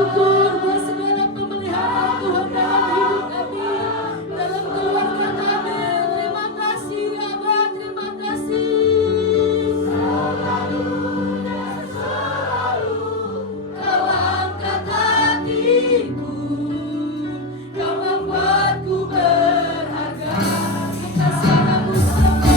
bersyukur buat segala pemeliharaan Tuhan dalam hidup kami, dalam keluarga kami. Terima kasih Aba, terima kasih. Selalu dan selalu Kau angkat hatiku, Kau membuatku berharga. Kasih kamu semua.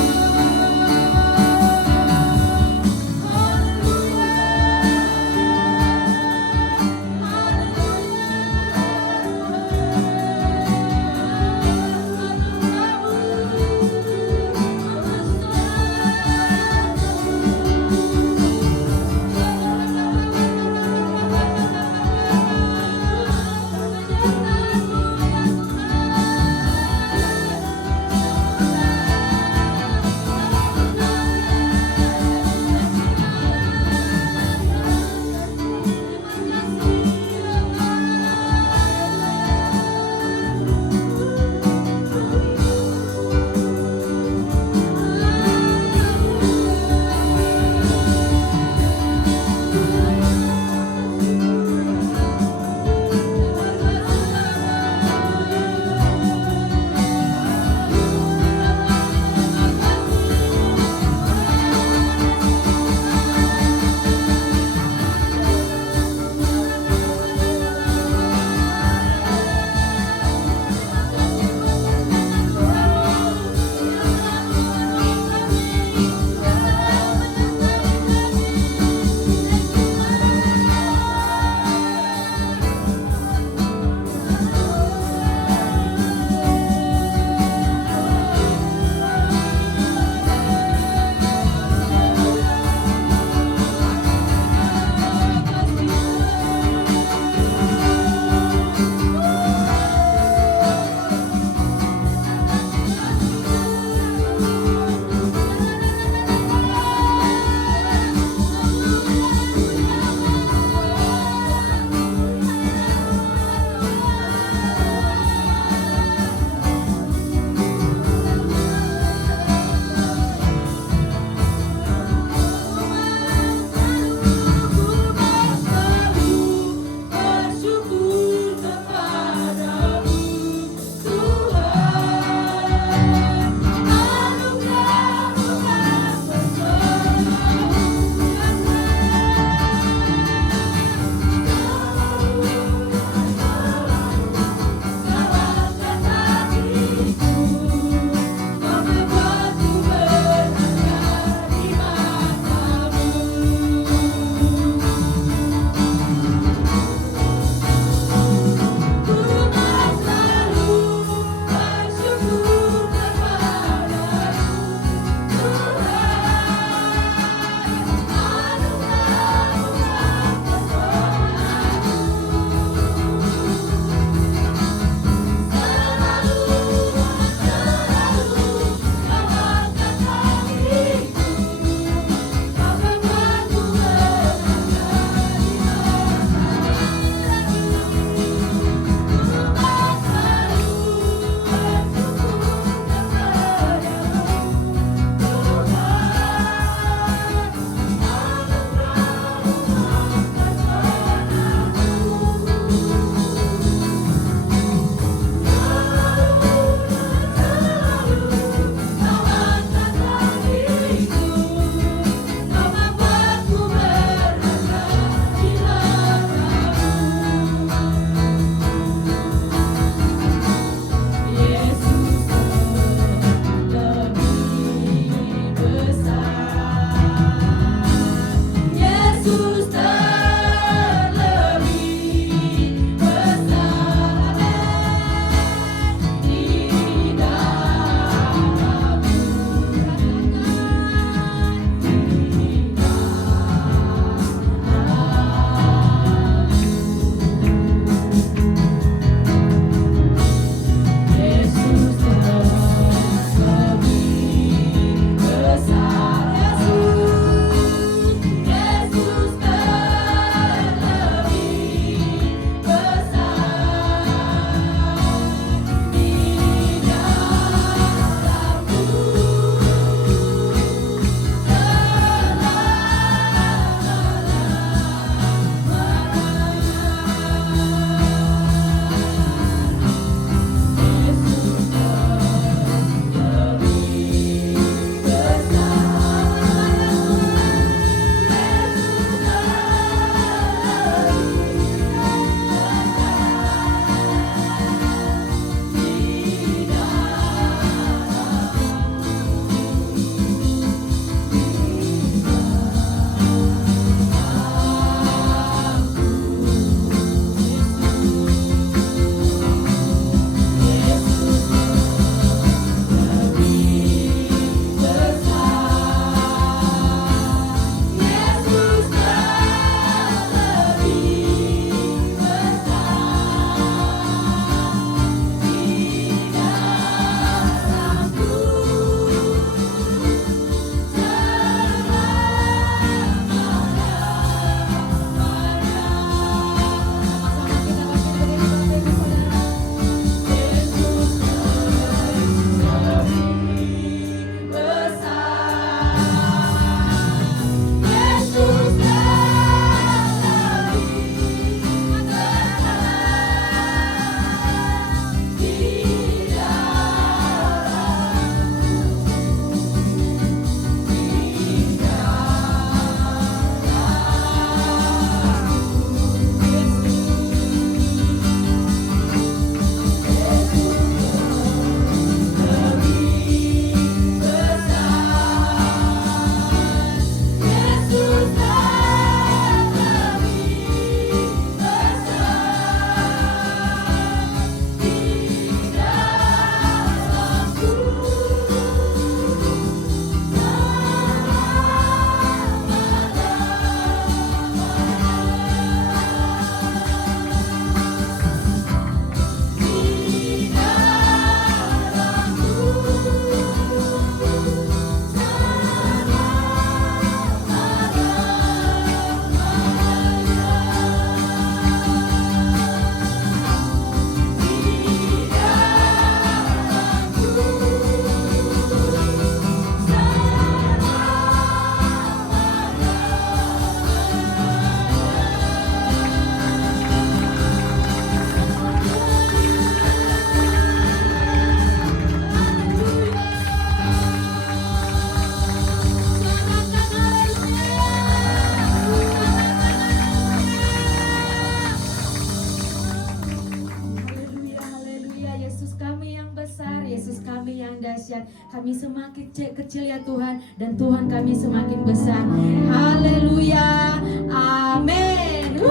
dahsyat. Kami semakin kecil ya Tuhan, dan Tuhan kami semakin besar. Haleluya, amin.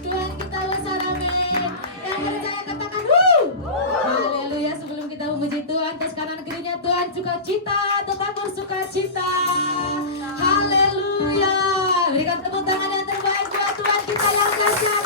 Tuhan kita besar, amin. Yang percaya katakan haleluya. Sebelum kita memuji Tuhan, atas kanan kirinya Tuhan sukacita, tetap bersukacita. Haleluya. Berikan tepuk tangan yang terbaik buat Tuhan kita yang dahsyat.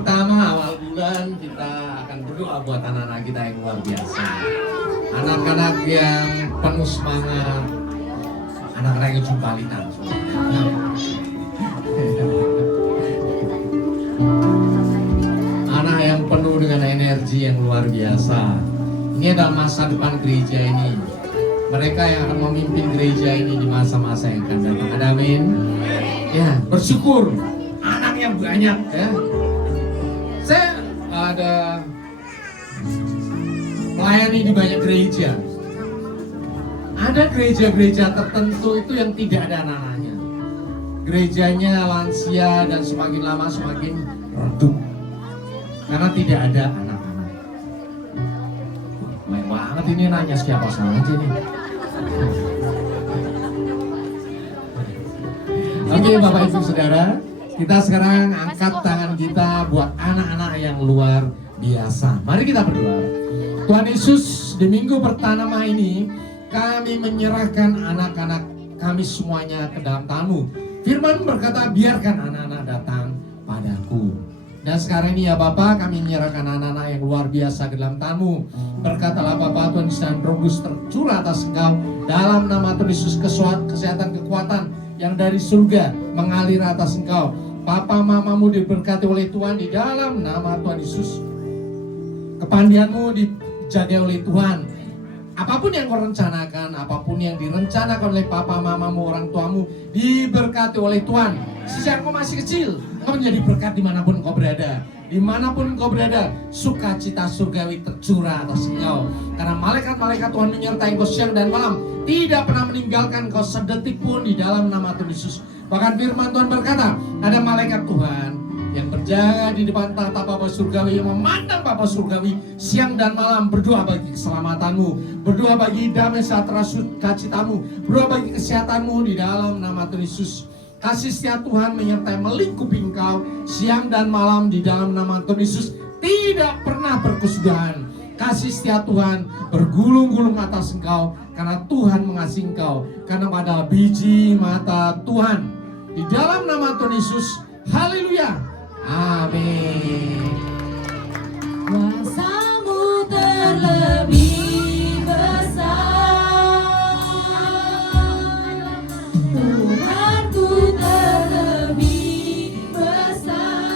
pertama awal bulan kita akan berdoa buat anak-anak kita yang luar biasa. Anak-anak yang penuh semangat, anak-anak yang jumpalitan. Anak yang penuh dengan energi yang luar biasa. Ini adalah masa depan gereja ini. Mereka yang akan memimpin gereja ini di masa-masa yang akan datang. Ada amin. Ya, bersyukur anak yang banyak ya. Saya ada melayani di banyak gereja. Ada gereja-gereja tertentu itu yang tidak ada anak-anaknya. Gerejanya lansia dan semakin lama semakin redup karena tidak ada anak-anak. Baik banget ini nanya siapa saja nih. Oke, Bapak Ibu Saudara, kita sekarang angkat tangan kita buat anak-anak yang luar biasa. Mari kita berdoa. Tuhan Yesus, di minggu pertama ini kami menyerahkan anak-anak kami semuanya ke dalam tangan-Mu. Firman berkata, biarkan anak-anak datang padaku. Dan sekarang ini ya Bapak, kami menyerahkan anak-anak yang luar biasa ke dalam tangan-Mu. Berkatalah Bapak, Tuhan Yesus dan Roh Kudus tercurah atas Engkau. Dalam nama Tuhan Yesus, kesehatan, kekuatan yang dari surga mengalir atas Engkau. Papa mamamu diberkati oleh Tuhan di dalam nama Tuhan Yesus. Kepandianmu dijaga oleh Tuhan. Apapun yang kau rencanakan, apapun yang direncanakan oleh papa mamamu, orang tuamu, diberkati oleh Tuhan. Sejak kau masih kecil, kau menjadi berkat dimanapun kau berada. Dimanapun kau berada, sukacita surgawi tercurah atas engkau. Karena malaikat-malaikat Tuhan menyertai engkau siang dan malam, tidak pernah meninggalkan kau sedetik pun di dalam nama Tuhan Yesus. Bahkan firman Tuhan berkata, ada malaikat Tuhan yang berjaga di depan tahta Bapa Surgawi, yang memandang Bapa Surgawi siang dan malam, berdoa bagi keselamatanmu, berdoa bagi damai sejahtera sukacitamu, berdoa bagi kesehatanmu di dalam nama Tuhan Yesus. Kasih setia Tuhan menyertai melingkupi engkau siang dan malam di dalam nama Tuhan Yesus, tidak pernah berkesudahan. Kasih setia Tuhan bergulung-gulung atas engkau, karena Tuhan mengasihi engkau, karena pada biji mata Tuhan. Di dalam nama Tuhan Yesus, haleluya. Amin. Kuasamu terlebih besar, Tuhanku terlebih besar.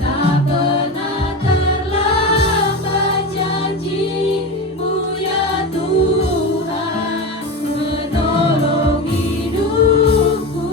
Tak pernah terlambat janji-Mu ya Tuhan, menolong hidupku.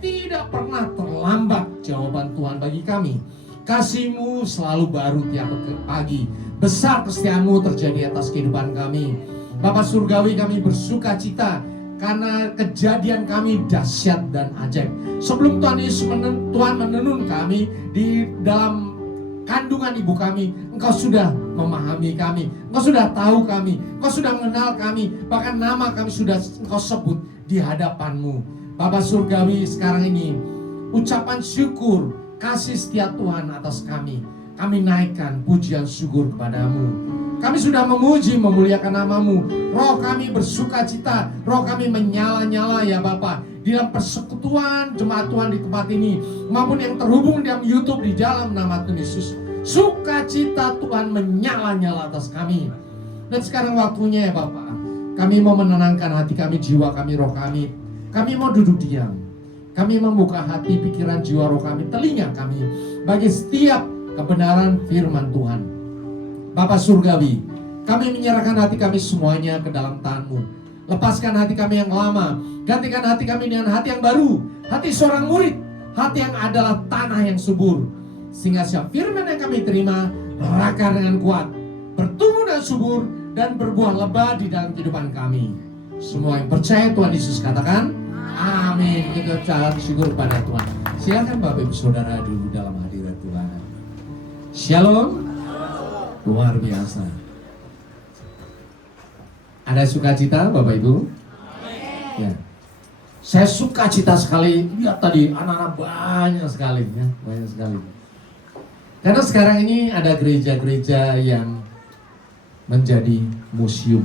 tidak pernah terlambat jawaban Tuhan bagi kami. Kasih-Mu selalu baru tiap pagi. Besar kesetiaan-Mu terjadi atas kehidupan kami. Bapa Surgawi, kami bersuka cita karena kejadian kami dahsyat dan ajaib. Sebelum Tuhan Yesus Tuhan menenun kami di dalam kandungan ibu kami, Engkau sudah memahami kami, Engkau sudah tahu kami, Engkau sudah mengenal kami, bahkan nama kami sudah Engkau sebut di hadapan-Mu. Bapa Surgawi, sekarang ini ucapan syukur, kasih setia Tuhan atas kami naikkan pujian syukur kepada-Mu. Kami sudah memuji, memuliakan nama-Mu. Roh kami bersuka cita, roh kami menyala-nyala ya Bapa, di dalam persekutuan jemaat Tuhan di tempat ini, maupun yang terhubung di dalam YouTube di dalam nama Tuhan Yesus. Sukacita Tuhan menyala-nyala atas kami. Dan sekarang waktunya ya Bapa, kami mau menenangkan hati kami, jiwa kami, roh kami. Kami mau duduk diam. Kami membuka hati, pikiran, jiwa, roh kami, telinga kami bagi setiap kebenaran firman Tuhan. Bapa Surgawi, kami menyerahkan hati kami semuanya ke dalam tangan-Mu. Lepaskan hati kami yang lama, gantikan hati kami dengan hati yang baru, hati seorang murid, hati yang adalah tanah yang subur. Sehingga setiap firman yang kami terima berakar dengan kuat, bertumbuh dan subur, dan berbuah lebat di dalam kehidupan kami. Semua yang percaya Tuhan Yesus katakan, amin. Kita ucapkan syukur kepada Tuhan. Silakan Bapak Ibu Saudara dulu dalam hadirat Tuhan. Shalom. Luar biasa. Ada sukacita Bapak Ibu? Ya. Saya sukacita sekali. Lihat tadi anak-anak banyak sekali ya, banyak sekali. Karena sekarang ini ada gereja-gereja yang menjadi museum.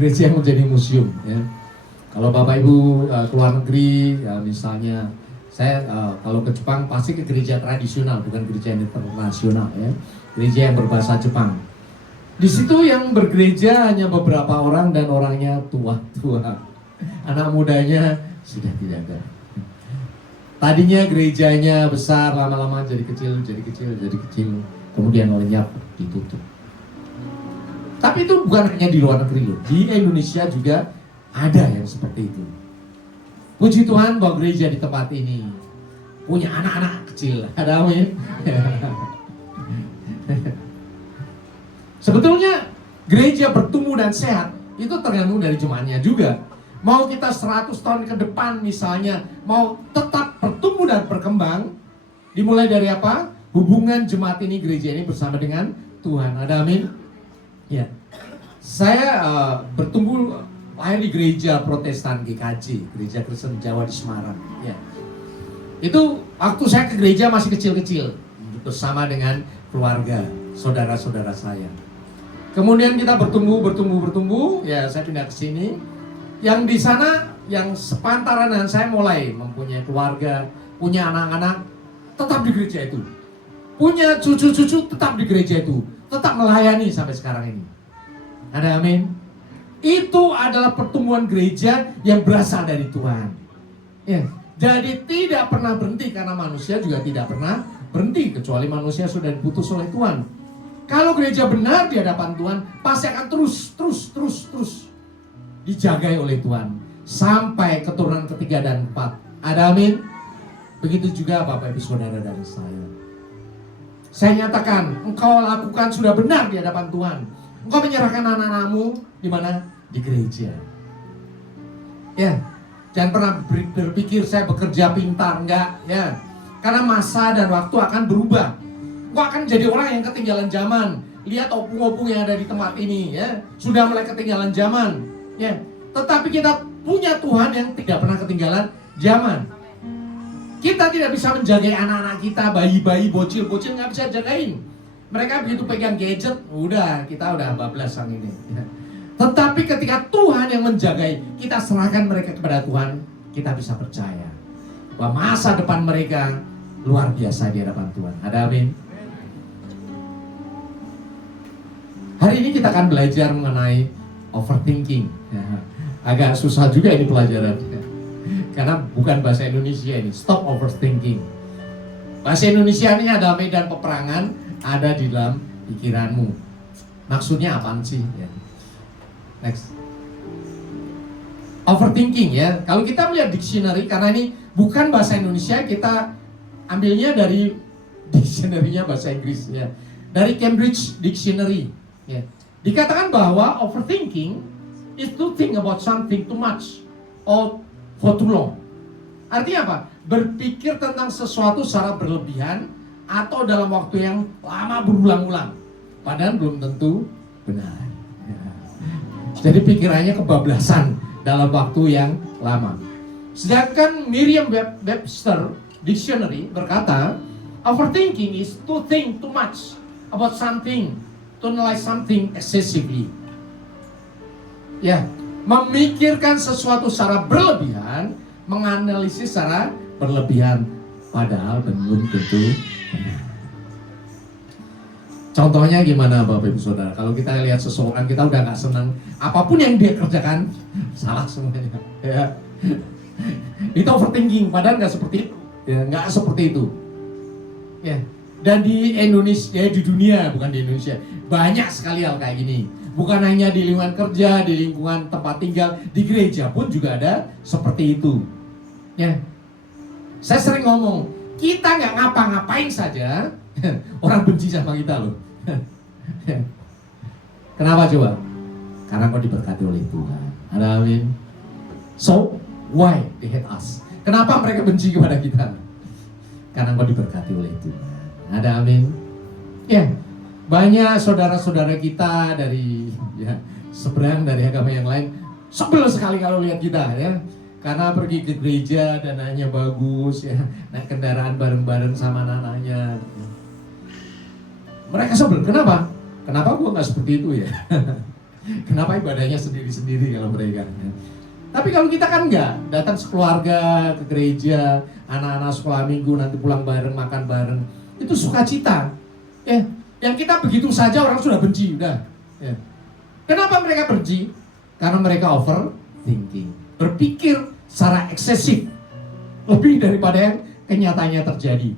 Gereja yang menjadi museum ya. Kalau Bapak Ibu ke luar negeri ya, misalnya saya kalau ke Jepang pasti ke gereja tradisional, bukan gereja internasional ya. Gereja yang berbahasa Jepang. Di situ yang bergereja hanya beberapa orang dan orangnya tua-tua. Anak mudanya sudah tidak ada. Tadinya gerejanya besar, lama-lama jadi kecil, jadi kecil, jadi kecil. Kemudian lenyap, ditutup. Tapi itu bukan hanya di luar negeri loh. Di Indonesia juga ada yang seperti itu. Puji Tuhan bahwa gereja di tempat ini punya anak-anak kecil. Ada amin. Sebetulnya gereja bertumbuh dan sehat itu tergantung dari jemaatnya juga. Mau kita 100 tahun ke depan misalnya, mau tetap bertumbuh dan berkembang, dimulai dari apa? Hubungan jemaat ini, gereja ini bersama dengan Tuhan. Ada amin? Ya. Saya bertumbuh lahir di gereja Protestan GKJ, Gereja Kristen Jawa di Semarang. Ya. Itu waktu saya ke gereja masih kecil-kecil bersama dengan keluarga, saudara-saudara saya. Kemudian kita bertumbuh, ya saya pindah ke sini. Yang di sana, yang sepantaran dengan saya mulai mempunyai keluarga, punya anak-anak, tetap di gereja itu. Punya cucu-cucu, tetap di gereja itu. Tetap melayani sampai sekarang ini. Ada amin? Itu adalah pertumbuhan gereja yang berasal dari Tuhan. Ya, jadi tidak pernah berhenti karena manusia juga tidak pernah berhenti kecuali manusia sudah diputus oleh Tuhan. Kalau gereja benar di hadapan Tuhan, pasti akan terus dijagai oleh Tuhan sampai keturunan ketiga dan keempat. Ada amin? Begitu juga Bapak Ibu Saudara dari saya. Saya nyatakan, engkau lakukan sudah benar di hadapan Tuhan. Engkau menyerahkan anak-anakmu di mana? Di gereja. Ya, jangan pernah berpikir saya bekerja pintar, enggak ya. Karena masa dan waktu akan berubah. Engkau akan jadi orang yang ketinggalan zaman. Lihat opung-opung yang ada di tempat ini ya, sudah mulai ketinggalan zaman. Ya, tetapi kita punya Tuhan yang tidak pernah ketinggalan zaman. Kita tidak bisa menjaga anak-anak kita, bayi-bayi, bocil-bocil nggak bisa jagain. Mereka begitu pegang gadget, udah kita udah bablasan ini. Ya. Tetapi ketika Tuhan yang menjagai, kita serahkan mereka kepada Tuhan, kita bisa percaya bahwa masa depan mereka luar biasa di hadapan Tuhan. Ada amin? Hari ini kita akan belajar mengenai overthinking. Ya, agak susah juga ini pelajaran. Karena bukan bahasa Indonesia ini. Stop overthinking. Bahasa Indonesia ini ada medan peperangan, ada di dalam pikiranmu. Maksudnya apaan sih? Ya. Next. Overthinking ya. Kalau kita melihat dictionary, karena ini bukan bahasa Indonesia, kita ambilnya dari dictionary-nya bahasa Inggris ya. Dari Cambridge Dictionary ya. Dikatakan bahwa overthinking is to think about something too much or for too long. Artinya apa? Berpikir tentang sesuatu secara berlebihan atau dalam waktu yang lama berulang-ulang. Padahal belum tentu benar. Ya. Jadi pikirannya kebablasan dalam waktu yang lama. Sedangkan Merriam-Webster Dictionary berkata, overthinking is to think too much about something, to analyze something excessively. Ya, memikirkan sesuatu secara berlebihan, menganalisis secara berlebihan, padahal belum tentu benar. Contohnya gimana Bapak Ibu Saudara? Kalau kita lihat seseorang, kita udah nggak senang, apapun yang dia kerjakan salah semuanya. Ya. Itu overthinking, padahal nggak seperti itu. Ya, nggak seperti itu. Ya. Dan di Indonesia, di dunia, bukan di Indonesia, banyak sekali hal kayak gini. Bukan hanya di lingkungan kerja, di lingkungan tempat tinggal, di gereja pun juga ada seperti itu. Ya. Saya sering ngomong, kita nggak ngapa-ngapain saja, orang benci sama kita loh. Kenapa coba? Karena kau diberkati oleh Tuhan. Ada amin. So, why they hate us? Kenapa mereka benci kepada kita? Karena kau diberkati oleh Tuhan. Ada amin. Ya, banyak saudara-saudara kita dari seberang dari agama yang lain sebel sekali kalau lihat kita ya. Karena pergi ke gereja dananya bagus ya, naik kendaraan bareng-bareng sama anak-anaknya. Mereka sebel, kenapa? Kenapa gua nggak seperti itu ya? Kenapa ibadahnya sendiri-sendiri kalau mereka? Ya? Tapi kalau kita kan enggak, datang sekeluarga ke gereja, anak-anak sekolah minggu nanti pulang bareng, makan bareng, itu sukacita. Ya, yang kita begitu saja orang sudah benci, udah. Ya. Kenapa mereka benci? Karena mereka overthinking, berpikir secara eksesif, lebih daripada yang kenyataannya terjadi.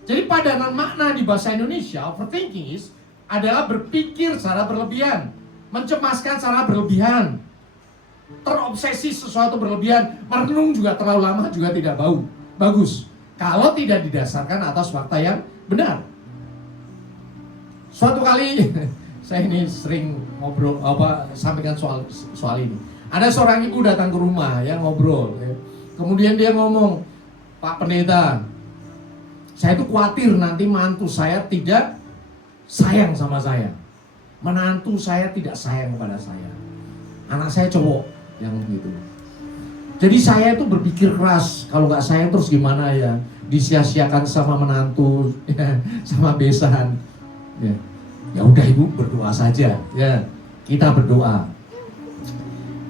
Jadi padanan makna di bahasa Indonesia, overthinking adalah berpikir secara berlebihan, mencemaskan secara berlebihan, terobsesi sesuatu berlebihan, merenung juga terlalu lama juga tidak bagus. Kalau tidak didasarkan atas fakta yang benar. Suatu kali saya ini sering ngobrol sampaikan soal ini. Ada seorang ibu datang ke rumah ya ngobrol. Ya. Kemudian dia ngomong, Pak Pendeta, saya itu khawatir nanti mantu saya tidak sayang sama saya. Menantu saya tidak sayang kepada saya. Anak saya cowok yang gitu. Jadi saya itu berpikir keras, kalau nggak sayang terus gimana ya? Disia-siakan sama menantu, ya, sama besan. Ya udah ibu berdoa saja, ya kita berdoa.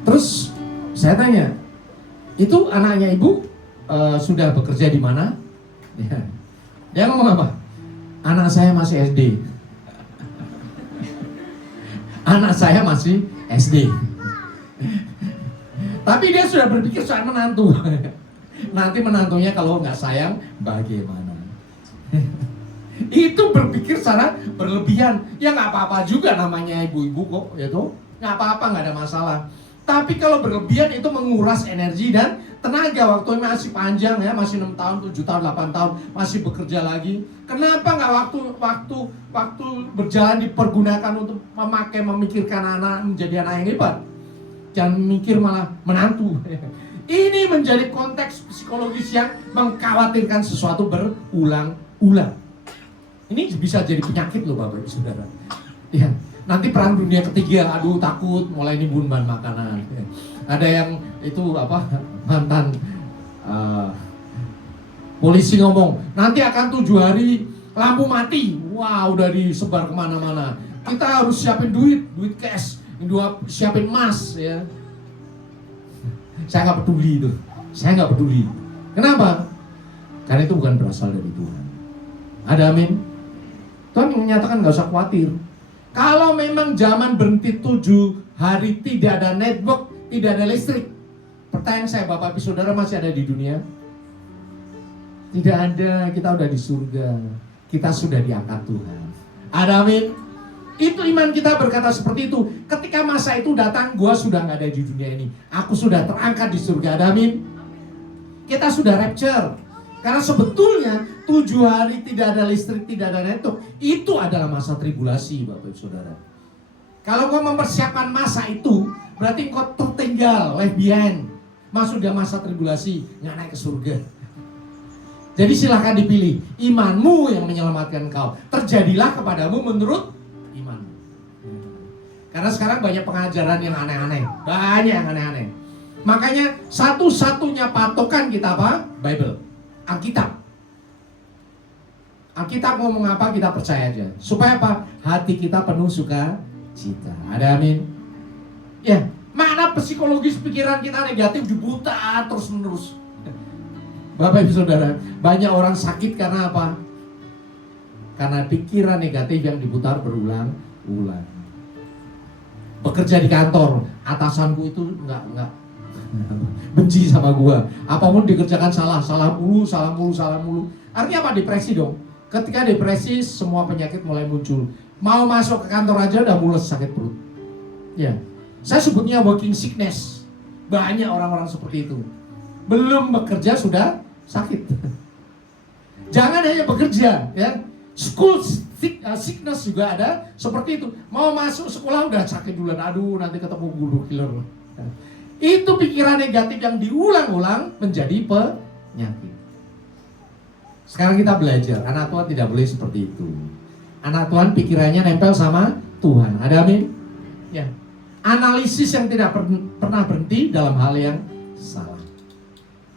Terus saya tanya, itu anaknya ibu sudah bekerja di mana? Ya. Dia ngomong apa? Anak saya masih SD. Anak saya masih SD. Tapi dia sudah berpikir soal menantu. Nanti menantunya kalau nggak sayang, bagaimana? Itu berpikir secara berlebihan. Ya nggak apa-apa juga namanya ibu-ibu kok, ya tuh. Nggak apa-apa, nggak ada masalah. Tapi kalau berlebihan itu menguras energi dan tenaga. Waktu masih panjang ya, masih 6 tahun, 7 tahun, 8 tahun, masih bekerja lagi. Kenapa nggak waktu berjalan dipergunakan untuk memikirkan anak, menjadi anak yang hebat? Jangan mikir malah menantu. Ini menjadi konteks psikologis yang mengkhawatirkan sesuatu berulang-ulang. Ini bisa jadi penyakit loh Bapak Ibu Saudara. Ya, nanti perang dunia ketiga, aduh takut, mulai nimbun bahan makanan. Ya. Ada yang itu mantan polisi ngomong, nanti akan 7 hari lampu mati. Wah, udah disebar kemana-mana. Kita harus siapin duit cash. Siapin emas ya. Saya nggak peduli itu. Saya nggak peduli. Kenapa? Karena itu bukan berasal dari Tuhan. Ada amin. Tuhan menyatakan nggak usah khawatir. Kalau memang zaman berhenti 7 hari tidak ada network, tidak ada listrik. Pertanyaan saya, Bapak Ibu Saudara masih ada di dunia? Tidak ada. Kita udah di surga. Kita sudah diangkat Tuhan. Ada amin. Itu iman kita berkata seperti itu. ketika masa itu datang, gua sudah nggak ada di dunia ini. Aku sudah terangkat di surga. Ada amin? Kita sudah rapture. Karena sebetulnya 7 hari tidak ada listrik, tidak ada network, itu adalah masa tribulasi, Bapak Ibu Saudara. Kalau kau mempersiapkan masa itu, berarti kau tertinggal, left behind. Masuk dalam masa tribulasi, nggak naik ke surga. Jadi silahkan dipilih, imanmu yang menyelamatkan kau. Terjadilah kepadamu menurut imanmu. Karena sekarang banyak pengajaran yang aneh-aneh, banyak yang aneh-aneh. Makanya satu-satunya patokan kita apa? Bible, Alkitab. Alkitab ngomong apa kita percaya aja. Supaya apa? Hati kita penuh sukacita. Ada amin? Ya, makna psikologis pikiran kita negatif dibuta terus menerus. Bapak Ibu Saudara, banyak orang sakit karena apa? Karena pikiran negatif yang diputar berulang-ulang. Bekerja di kantor, atasanku itu enggak benci sama gua. Apapun dikerjakan salah mulu. Artinya apa? Depresi dong. Ketika depresi, semua penyakit mulai muncul. Mau masuk ke kantor aja udah mules sakit perut. Ya, saya sebutnya walking sickness. Banyak orang-orang seperti itu. Belum bekerja sudah sakit. Jangan hanya bekerja, ya. School sickness juga ada seperti itu. Mau masuk sekolah udah sakit duluan. Aduh, nanti ketemu guru killer. Itu pikiran negatif yang diulang-ulang menjadi penyakit. Sekarang kita belajar, anak Tuhan tidak boleh seperti itu. Anak Tuhan pikirannya nempel sama Tuhan. Ada amin? Ya. Analisis yang tidak pernah berhenti dalam hal yang salah.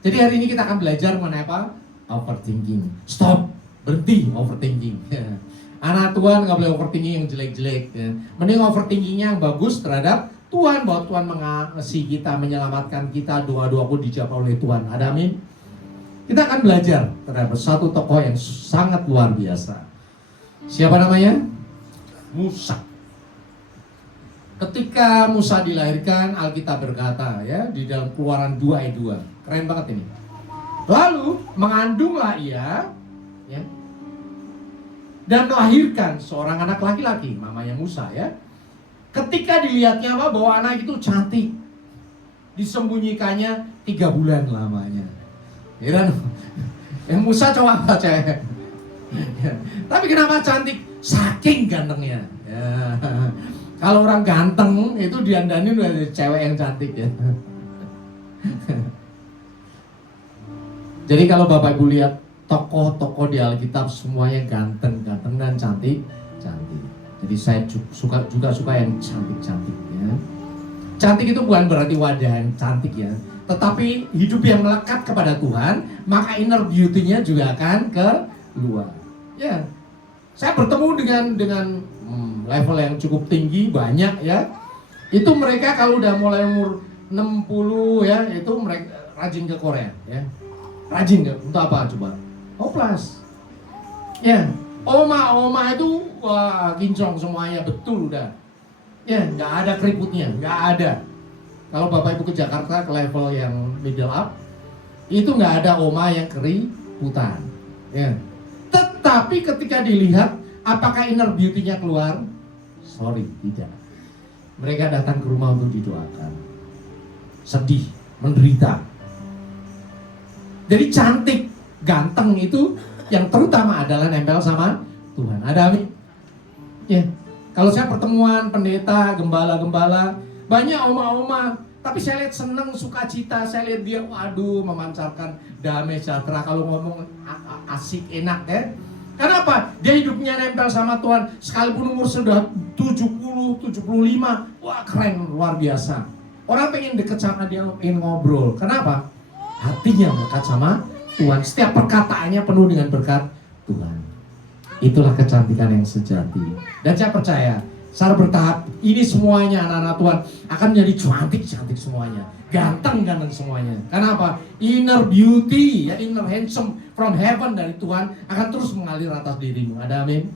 Jadi hari ini kita akan belajar mengenai apa? Overthinking. Stop, berhenti overthinking. Anak Tuhan nggak boleh overthinking yang jelek-jelek. Ya. Mending overthinkingnya yang bagus terhadap Tuhan, bahwa Tuhan mengasihi kita, menyelamatkan kita, doa-doa pun dijawab oleh Tuhan. Ada amin? Kita akan belajar terhadap satu tokoh yang sangat luar biasa. Siapa namanya? Musa. Ketika Musa dilahirkan, Alkitab berkata ya di dalam Keluaran 2 ayat 2. Keren banget ini. Lalu mengandunglah ia ya, dan melahirkan seorang anak laki-laki, namanya Musa ya. Ketika dilihatnya apa? Bahwa anak itu cantik, disembunyikannya 3 bulan lamanya. Ya, yang Musa cowok apa cewek? Tapi kenapa cantik? Saking gantengnya. Ya. Kalau orang ganteng itu diandanin oleh cewek yang cantik ya. Jadi kalau Bapak Ibu lihat tokoh-tokoh di Alkitab semuanya ganteng dan cantik. Jadi saya juga suka yang cantik ya. Cantik itu bukan berarti wajah yang cantik ya, tetapi hidup yang melekat kepada Tuhan, maka inner beauty-nya juga akan keluar. Ya, saya bertemu dengan level yang cukup tinggi banyak ya. Itu mereka kalau udah mulai umur 60 ya, itu mereka rajin ke Korea ya. Rajin ya, untuk apa coba? Oplas. Ya, oma itu wah kinclong semuanya betul udah. Ya, nggak ada keriputnya, nggak ada. Kalau Bapak Ibu ke Jakarta ke level yang middle up, itu nggak ada oma yang keriputan. Ya. Tetapi ketika dilihat, apakah inner beauty-nya keluar? Sorry, tidak. Mereka datang ke rumah untuk didoakan. Sedih, menderita. Jadi cantik, ganteng itu yang terutama adalah nempel sama Tuhan. Ada amin? Ya. Kalau saya pertemuan pendeta, gembala-gembala, banyak oma-oma, tapi saya lihat seneng, sukacita, saya lihat dia, waduh, memancarkan damai sejahtera. Kalau ngomong asik, enak ya. Kenapa? Dia hidupnya nempel sama Tuhan, sekalipun umur sudah 70, 75, wah keren, luar biasa. Orang pengen deket sama dia, pengen ngobrol. Kenapa? Hatinya melekat sama Tuhan. Setiap perkataannya penuh dengan berkat Tuhan. Itulah kecantikan yang sejati. Dan saya percaya, secara bertahap, ini semuanya anak-anak Tuhan akan menjadi cantik-cantik semuanya. Ganteng-ganteng semuanya. Karena apa? Inner beauty, ya, inner handsome from heaven dari Tuhan akan terus mengalir atas dirimu. Ada amin?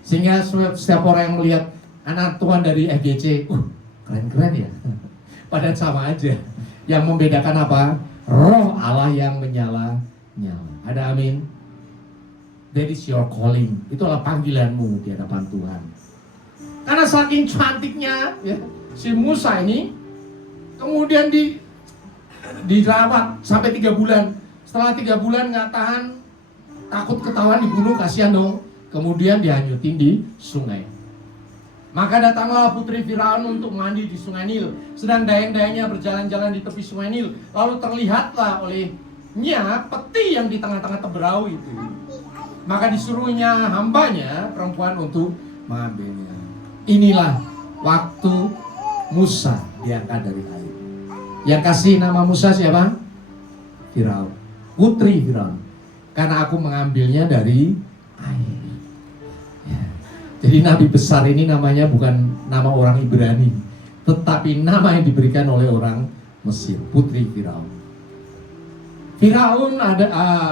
Sehingga setiap orang yang melihat anak Tuhan dari FGC, keren-keren ya. Padahal sama aja. Yang membedakan apa? Roh Allah yang menyala-nyala. Ada amin? That is your calling. Itulah panggilanmu di hadapan Tuhan. Karena saking cantiknya ya, si Musa ini, kemudian dirawat sampai 3 bulan. Setelah 3 bulan nggak tahan, takut ketahuan dibunuh, kasihan dong. Kemudian dihanyutin di sungai. Maka datanglah putri Firaun untuk mandi di sungai Nil. Sedang dayang-dayangnya berjalan-jalan di tepi sungai Nil. Lalu terlihatlah olehnya peti yang di tengah-tengah teberau itu. Maka disuruhnya hambanya perempuan untuk mengambilnya. Inilah waktu Musa diangkat dari air. Yang kasih nama Musa siapa? Firaun, putri Firaun. Karena aku mengambilnya dari air. Ya. Jadi nabi besar ini namanya bukan nama orang Ibrani, tetapi nama yang diberikan oleh orang Mesir, putri Firaun.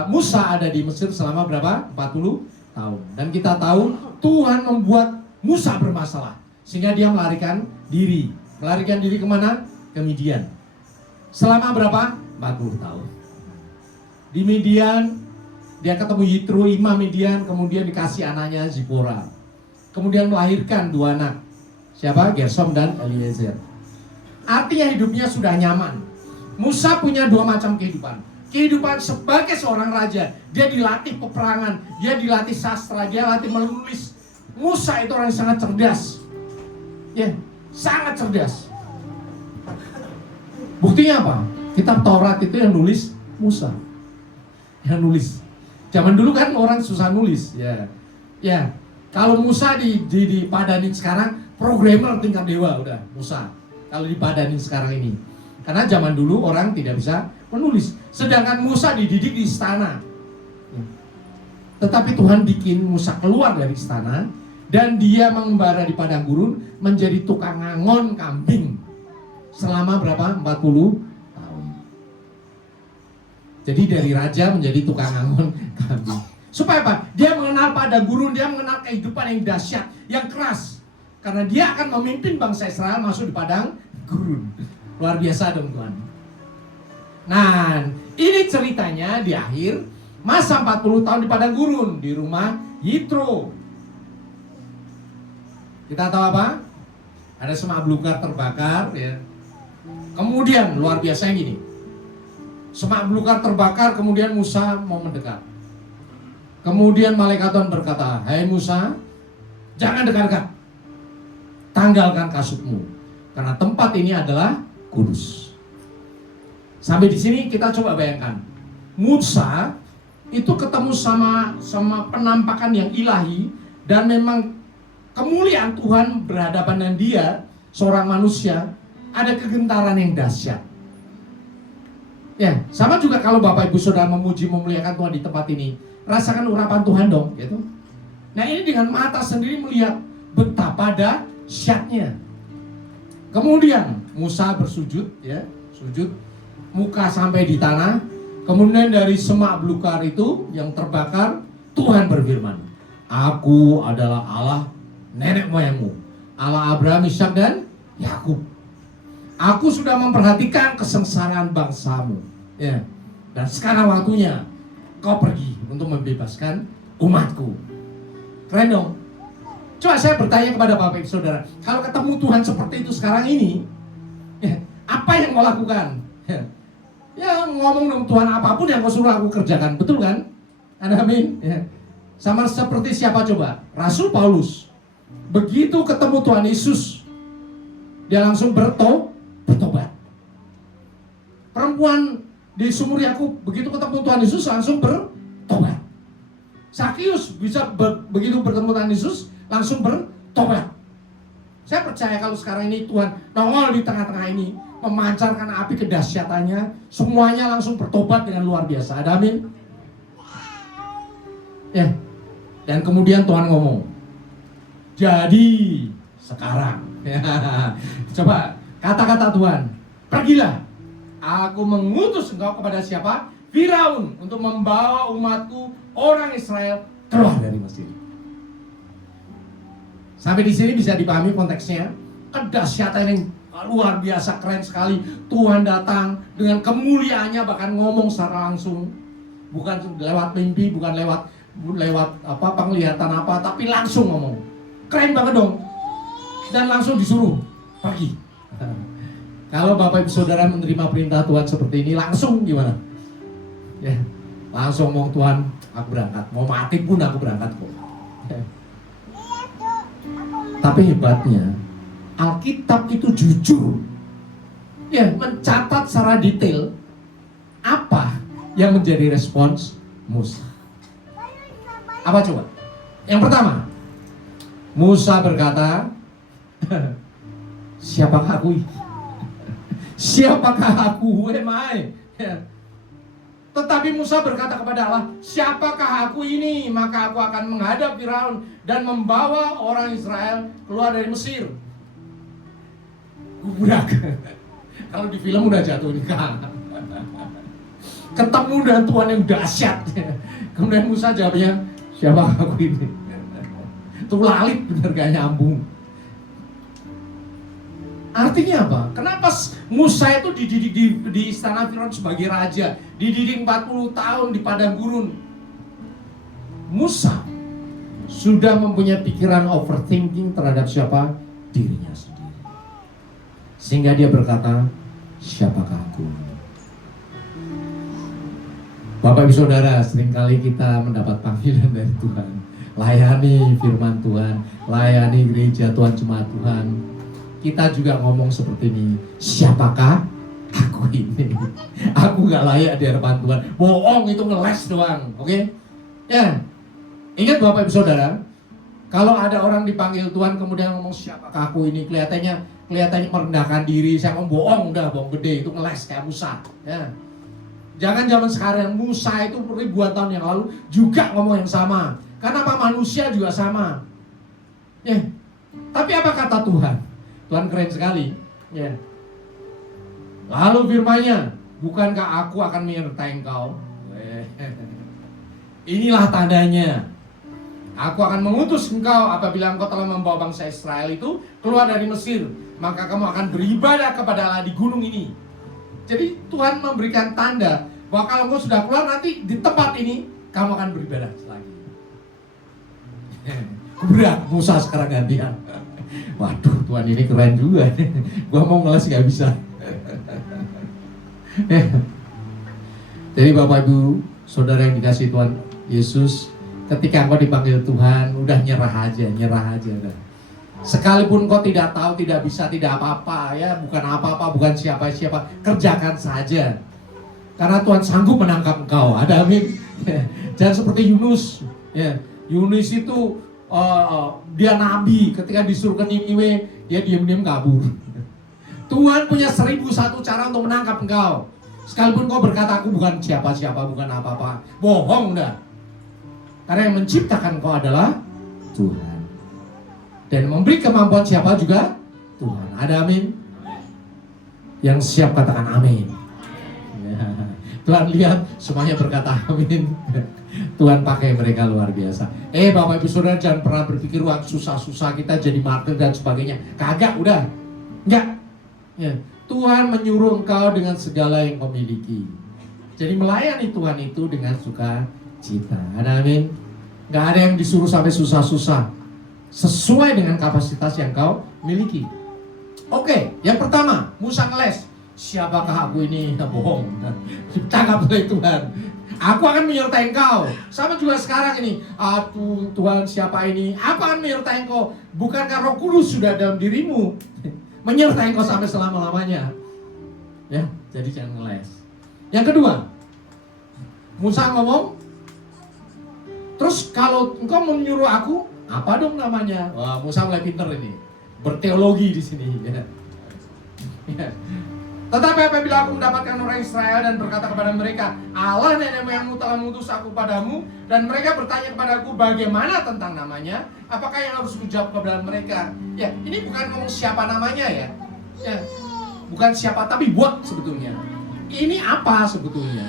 Musa ada di Mesir selama berapa? 40 tahun. Dan kita tahu Tuhan membuat Musa bermasalah, sehingga dia melarikan diri. Melarikan diri kemana? Ke Midian. Selama berapa? 40 tahun. Di Midian, dia ketemu Yitro, imam Midian, kemudian dikasih anaknya Zipora. Kemudian melahirkan 2 anak. Siapa? Gersom dan Eliezer. Artinya hidupnya sudah nyaman. Musa punya 2 macam kehidupan. Kehidupan sebagai seorang raja. Dia dilatih peperangan, dia dilatih sastra, dia latih menulis. Musa itu orang yang sangat cerdas. Ya, sangat cerdas. Buktinya apa? Kitab Taurat itu yang nulis Musa. Yang nulis. Zaman dulu kan orang susah nulis. Ya. Ya. Kalau Musa dipadanin sekarang, programmer tingkat dewa udah Musa. Kalau dipadanin sekarang ini. Karena zaman dulu orang tidak bisa menulis. Sedangkan Musa dididik di istana. Tetapi Tuhan bikin Musa keluar dari istana dan dia mengembara di padang gurun menjadi tukang ngangon kambing selama berapa? 40 tahun. Jadi dari raja menjadi tukang ngangon kambing. Supaya apa? Dia mengenal padang gurun, dia mengenal kehidupan yang dahsyat, yang keras. Karena dia akan memimpin bangsa Israel masuk di padang gurun. Luar biasa dong Tuhan. Nah, ini ceritanya di akhir masa 40 tahun di padang gurun di rumah Yitro. Kita tahu apa? Ada semak belukar terbakar ya. Kemudian luar biasa yang gini. Semak belukar terbakar, kemudian Musa mau mendekat. Kemudian malaikat Tuhan berkata, "Hai Musa, jangan dekat-dekat. Tanggalkan kasutmu, karena tempat ini adalah kudus." Sampai di sini kita coba bayangkan. Musa itu ketemu sama penampakan yang ilahi, dan memang kemuliaan Tuhan berhadapan dengan dia, seorang manusia, ada kegentaran yang dahsyat. Ya, sama juga kalau Bapak Ibu Saudara memuji memuliakan Tuhan di tempat ini, rasakan urapan Tuhan dong, gitu. Nah, ini dengan mata sendiri melihat betapa dahsyatnya. Kemudian Musa bersujud, ya, sujud, muka sampai di tanah. Kemudian dari semak belukar itu yang terbakar, Tuhan berfirman, "Aku adalah Allah nenek moyangmu, Allah Abraham, Ishak dan Yakub. Aku sudah memperhatikan kesengsaraan bangsamu, ya. Dan sekarang waktunya kau pergi untuk membebaskan umatku." Keren dong. Coba saya bertanya kepada Bapak Ibu Saudara, kalau ketemu Tuhan seperti itu sekarang ini, ya, apa yang mau lakukan? Ya, ngomong dong, Tuhan, apapun yang kau suruh aku kerjakan, betul kan? Amin. Ya. Sama seperti siapa coba? Rasul Paulus. Begitu ketemu Tuhan Yesus, dia langsung bertobat. Perempuan di sumur Yakub begitu ketemu Tuhan Yesus langsung bertobat. Sakius bisa begitu bertemu Tuhan Yesus langsung bertobat. Saya percaya kalau sekarang ini Tuhan nongol di tengah-tengah ini, memancarkan api kedahsyatannya, semuanya langsung bertobat dengan luar biasa. Ada amin? Ya. Dan kemudian Tuhan ngomong, "Jadi sekarang." Coba kata-kata Tuhan, "Pergilah, aku mengutus engkau kepada siapa? Firaun, untuk membawa umatku orang Israel keluar dari Mesir." Sampai di sini bisa dipahami konteksnya. Kedahsyatan yang luar biasa, keren sekali. Tuhan datang dengan kemuliaannya, bahkan ngomong secara langsung, bukan lewat mimpi, bukan lewat apa penglihatan apa, tapi langsung ngomong. Keren banget dong. dan langsung disuruh pergi. Kalau Bapak Ibu Saudara menerima perintah Tuhan seperti ini, langsung gimana? Ya, langsung ngomong, Tuhan, aku berangkat. Mau mati pun aku berangkat kok. Tapi hebatnya, Alkitab itu jujur, ya, mencatat secara detail apa yang menjadi respons Musa. Apa coba? Yang pertama, Musa berkata, siapakah aku? Siapakah aku? Ya. Tetapi Musa berkata kepada Allah, siapakah aku ini? Maka aku akan menghadap Firaun dan membawa orang Israel keluar dari Mesir. Gubrak. Kalau di film udah jatuh nikah. Ketemu dengan Tuhan yang dahsyat. Kemudian Musa jawabnya, siapakah aku ini? Itu lalit, bener gak nyambung. Artinya apa? Kenapa Musa itu dididik di istana Firaun sebagai raja, dididik 40 tahun di padang gurun? Musa sudah mempunyai pikiran overthinking terhadap siapa? Dirinya sendiri. Sehingga dia berkata, siapakah aku? Bapak Ibu Saudara, seringkali kita mendapat panggilan dari Tuhan. Layani firman Tuhan, layani gereja Tuhan, jemaat Tuhan. Kita juga ngomong seperti ini, siapakah aku ini? Aku gak layak di hadapan Tuhan. Bohong, itu ngeles doang, oke? Ya, ingat Bapak Ibu Saudara, kalau ada orang dipanggil Tuhan kemudian ngomong siapakah aku ini, kelihatannya merendahkan diri, saya ngomong bohong, udah bohong gede, itu ngeles kayak Musa. Ya. Jangan zaman sekarang, Musa itu ribuan tahun yang lalu juga ngomong yang sama. Karena apa? Manusia juga sama. Ya. Tapi apa kata Tuhan? Tuhan keren sekali. Ya. Lalu firman-Nya, bukankah aku akan menyertai engkau? Inilah tandanya. Aku akan mengutus engkau apabila engkau telah membawa bangsa Israel itu keluar dari Mesir. Maka kamu akan beribadah kepada Allah di gunung ini. Jadi Tuhan memberikan tanda bahwa kalau engkau sudah keluar nanti di tempat ini kamu akan beribadah lagi. Berat, Musa sekarang gantian. Waduh, Tuhan ini keren juga. Gua mau ngeles gak bisa. Jadi Bapak Ibu Saudara yang dikasih Tuhan Yesus, ketika engkau dipanggil Tuhan, udah nyerah aja udah. Sekalipun kau tidak tahu, tidak bisa, tidak apa-apa, ya, bukan apa-apa, bukan siapa-siapa, kerjakan saja. Karena Tuhan sanggup menangkap engkau. Ada amin. Jangan seperti Yunus. Ya, Yunus itu dia nabi, ketika disuruh ke Niniwe, dia diam-diam kabur. Tuhan punya 1001 cara untuk menangkap engkau. Sekalipun kau berkata aku bukan siapa-siapa, bukan apa-apa, bohong dah. Karena yang menciptakan kau adalah Tuhan. Dan memberi kemampuan siapa juga? Tuhan. Ada amin? Yang siap katakan amin. Ya. Tuhan lihat semuanya berkata amin. Tuhan pakai mereka luar biasa. Bapak Ibu Saudara, jangan pernah berpikir wah susah-susah kita jadi martir dan sebagainya. Kagak, udah. Enggak. Ya. Tuhan menyuruh engkau dengan segala yang kau miliki. Jadi melayani Tuhan itu dengan sukacita. Ada amin? Enggak ada yang disuruh sampai susah-susah. Sesuai dengan kapasitas yang kau miliki. Oke, yang pertama, Musa ngeles. Siapakah aku ini? Bohong. Ditangkap oleh Tuhan. Aku akan menyertai engkau. Sama juga sekarang ini. Tuhan siapa ini? Aku akan menyertai engkau. Bukankah Roh Kudus sudah dalam dirimu? Menyertai engkau sampai selama-lamanya. Ya, jadi jangan ngeles. Yang kedua, Musa ngomong, terus kalau engkau menyuruh aku, apa dong namanya? Wah, Musa mulai pinter ini. Berteologi di sini. Ya. Ya. Tetapi apabila aku mendapatkan orang Israel dan berkata kepada mereka, Allah nenek moyangmu telah mengutus aku padamu, dan mereka bertanya kepadaku bagaimana tentang namanya, apakah yang harus kujawab kepada mereka? Ya, ini bukan ngomong siapa namanya ya. Ya, bukan siapa tapi buat sebetulnya. Ini apa sebetulnya?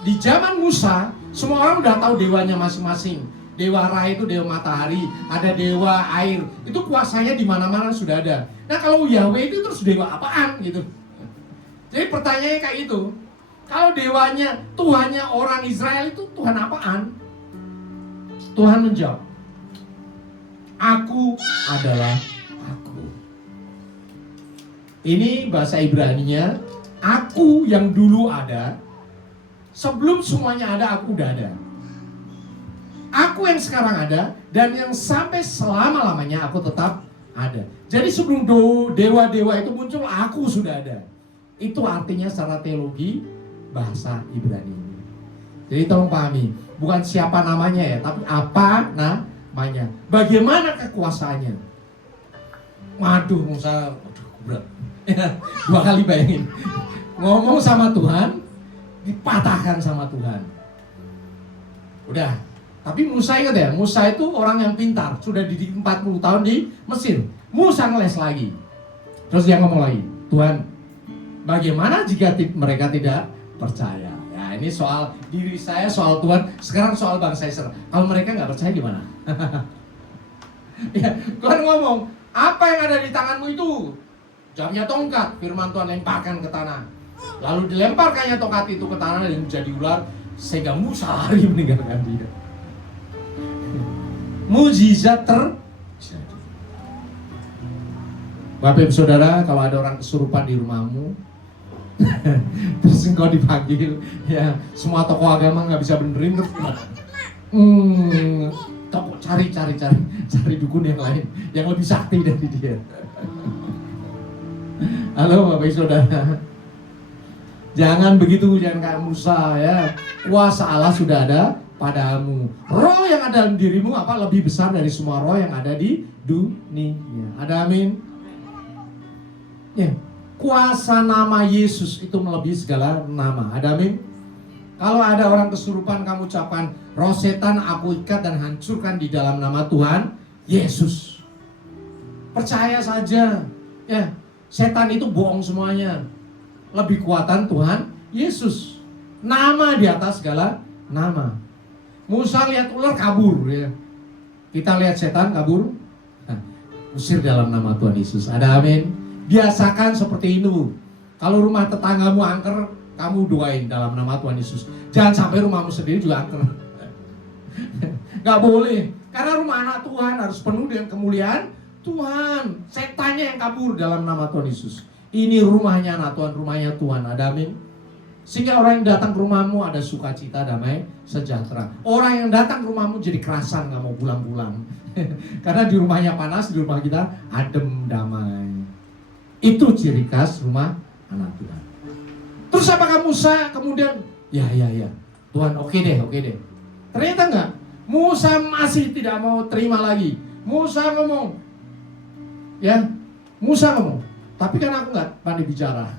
Di zaman Musa, semua orang udah tahu dewanya masing-masing. Dewa Ra itu dewa matahari, ada dewa air. Itu kuasanya di mana-mana sudah ada. Nah, kalau Yahweh itu terus dewa apaan gitu? Jadi pertanyaannya kayak itu. Kalau dewanya, Tuhannya orang Israel itu Tuhan apaan? Tuhan menjawab, aku adalah aku. Ini bahasa Ibraninya, aku yang dulu ada, sebelum semuanya ada, aku udah ada. Aku yang sekarang ada, dan yang sampai selama-lamanya aku tetap ada. Jadi sebelum dewa-dewa itu muncul, aku sudah ada. Itu artinya secara teologi bahasa Ibrani. Jadi tolong pahami, bukan siapa namanya ya, tapi apa namanya. Bagaimana kekuasaannya. Waduh, Musa, berat. 2 kali bayangin. Ngomong sama Tuhan, dipatahkan sama Tuhan. Udah. Tapi Musa ingat ya, Musa itu orang yang pintar. Sudah dididik 40 tahun di Mesir. Musa ngeles lagi. Terus dia ngomong lagi, Tuhan, bagaimana jika mereka tidak percaya? Ya ini soal diri saya, soal Tuhan. Sekarang soal bangsa Israel. Kalau mereka nggak percaya gimana? Ya, Tuhan ngomong, apa yang ada di tanganmu itu? Jawabnya tongkat. Firman Tuhan lemparkan ke tanah. Lalu dilemparkannya tongkat itu ke tanah dan menjadi ular. Sehingga Musa lari meninggalkan dia. Mujizat terjadi. Bapak Ibu Saudara, kalau ada orang kesurupan di rumahmu, terus engkau dipanggil, ya semua tokoh agama nggak bisa benerin, terus gimana? Cari dukun yang lain, yang lebih sakti dari dia. Halo Bapak Ibu Saudara, jangan begitu, jangan kayak Musa ya. Kuasa Allah sudah ada padamu. Roh yang ada dalam dirimu apa lebih besar dari semua roh yang ada di dunia. Ada amin. Ya, kuasa nama Yesus itu melebihi segala nama. Ada amin. Kalau ada orang kesurupan, kamu ucapkan, roh setan aku ikat dan hancurkan di dalam nama Tuhan Yesus. Percaya saja. Ya, setan itu bohong semuanya. Lebih kuatan Tuhan Yesus. Nama di atas segala nama. Musa lihat ular kabur ya. Kita lihat setan kabur. Nah, usir dalam nama Tuhan Yesus. Ada amin. Biasakan seperti itu. Kalau rumah tetanggamu angker, kamu doain dalam nama Tuhan Yesus. Jangan sampai rumahmu sendiri juga angker. Gak boleh. Karena rumah anak Tuhan harus penuh dengan kemuliaan Tuhan. Setannya yang kabur dalam nama Tuhan Yesus. Ini rumahnya anak Tuhan, rumahnya Tuhan. Ada amin. Sehingga orang yang datang ke rumahmu ada sukacita, damai, sejahtera. Orang yang datang ke rumahmu jadi kerasan, gak mau pulang-pulang. Karena di rumahnya panas, di rumah kita adem, damai. Itu ciri khas rumah anak Tuhan. Terus apakah Musa kemudian, ya, Tuhan oke deh. Ternyata enggak. Musa masih tidak mau terima lagi. Musa ngomong, tapi kan aku nggak pandai bicara.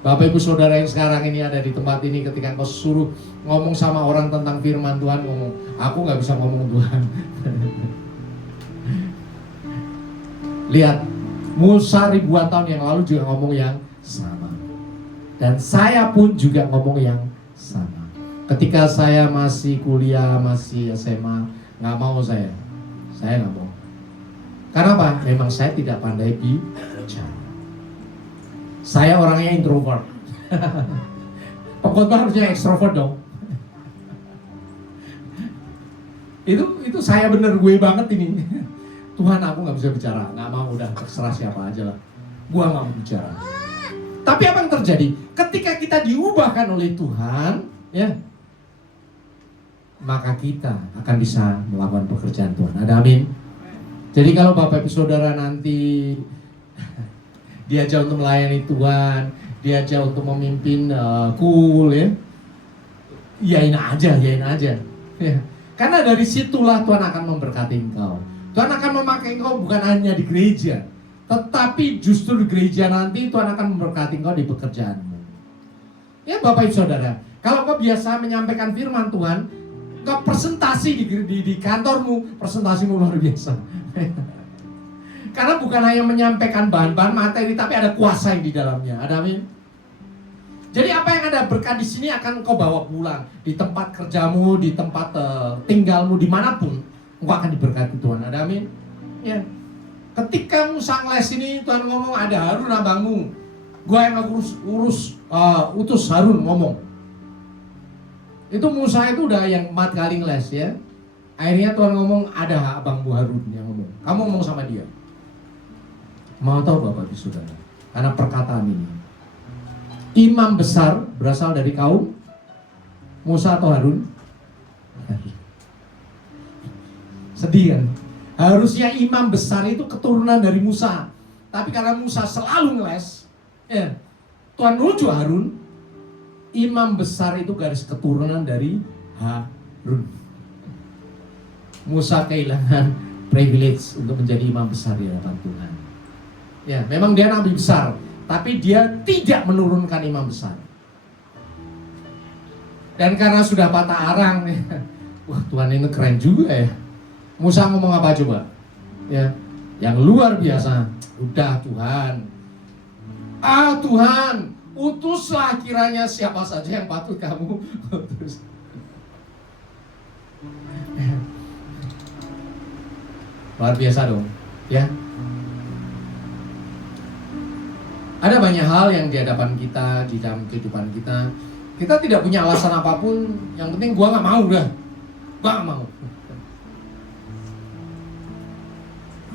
Bapak Ibu Saudara yang sekarang ini ada di tempat ini, ketika engkau suruh ngomong sama orang tentang firman Tuhan, ngomong, aku nggak bisa ngomong Tuhan. Lihat, Musa ribuan tahun yang lalu juga ngomong yang sama. Dan saya pun juga ngomong yang sama. Ketika saya masih kuliah, masih SMA, nggak mau saya nggak mau. Karena apa? Memang saya tidak pandai bicara. Saya orangnya introvert. Pengkhotbah harusnya ekstrovert dong. Itu saya bener, gue banget ini. Tuhan, aku nggak bisa bicara, nggak mau, udah terserah siapa aja lah. Gua nggak mau bicara. Tapi apa yang terjadi? Ketika kita diubahkan oleh Tuhan, ya, maka kita akan bisa melakukan pekerjaan Tuhan. Ada amin. Jadi kalau Bapak Ibu Saudara nanti diajak untuk melayani Tuhan, diajak untuk memimpin cool ya, iyain aja. Ya. Karena dari situlah Tuhan akan memberkati engkau. Tuhan akan memakai engkau bukan hanya di gereja, tetapi justru di gereja nanti Tuhan akan memberkati engkau di pekerjaanmu. Ya Bapak Ibu Saudara, kalau kau biasa menyampaikan firman Tuhan, kau presentasi di kantormu, presentasimu luar biasa. Karena bukan hanya menyampaikan bahan-bahan materi, tapi ada kuasa yang di dalamnya. Ada amin. Jadi apa yang ada berkat di sini akan kau bawa pulang di tempat kerjamu, di tempat tinggalmu, dimanapun, engkau akan diberkati Tuhan. Ada amin. Ya. Ketika Musa ngeles ini, Tuhan ngomong, ada Harun abangmu, gua yang utus Harun ngomong. Itu Musa itu udah yang 4 kali ngeles ya. Akhirnya Tuhan ngomong, ada abangmu Harun yang ngomong. Kamu ngomong sama dia. Mau tahu Bapak Ibu Saudara? Karena perkataan ini. Imam besar berasal dari kaum Musa atau Harun? Sedih kan? Harusnya imam besar itu keturunan dari Musa. Tapi karena Musa selalu ngeles, Tuhan rujuk Harun. Imam besar itu garis keturunan dari Harun. Musa kehilangan privilege untuk menjadi imam besar di hadapan Tuhan. Ya, memang dia nabi besar, tapi dia tidak menurunkan imam besar. Dan karena sudah patah arang, wah Tuhan ini keren juga ya. Musa ngomong apa coba? Ya, yang luar biasa. Udah Tuhan. Tuhan, utuslah kiranya siapa saja yang patut kamu utus. Luar biasa dong, ya. Ada banyak hal yang di hadapan kita, di dalam kehidupan kita. Kita tidak punya alasan apapun, yang penting gua nggak mau dah. Gua nggak mau.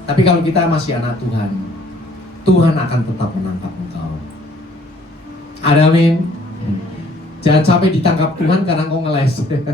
Tapi kalau kita masih anak Tuhan, Tuhan akan tetap menangkap engkau. Amin. Jangan sampai ditangkap Tuhan karena engkau ngeles.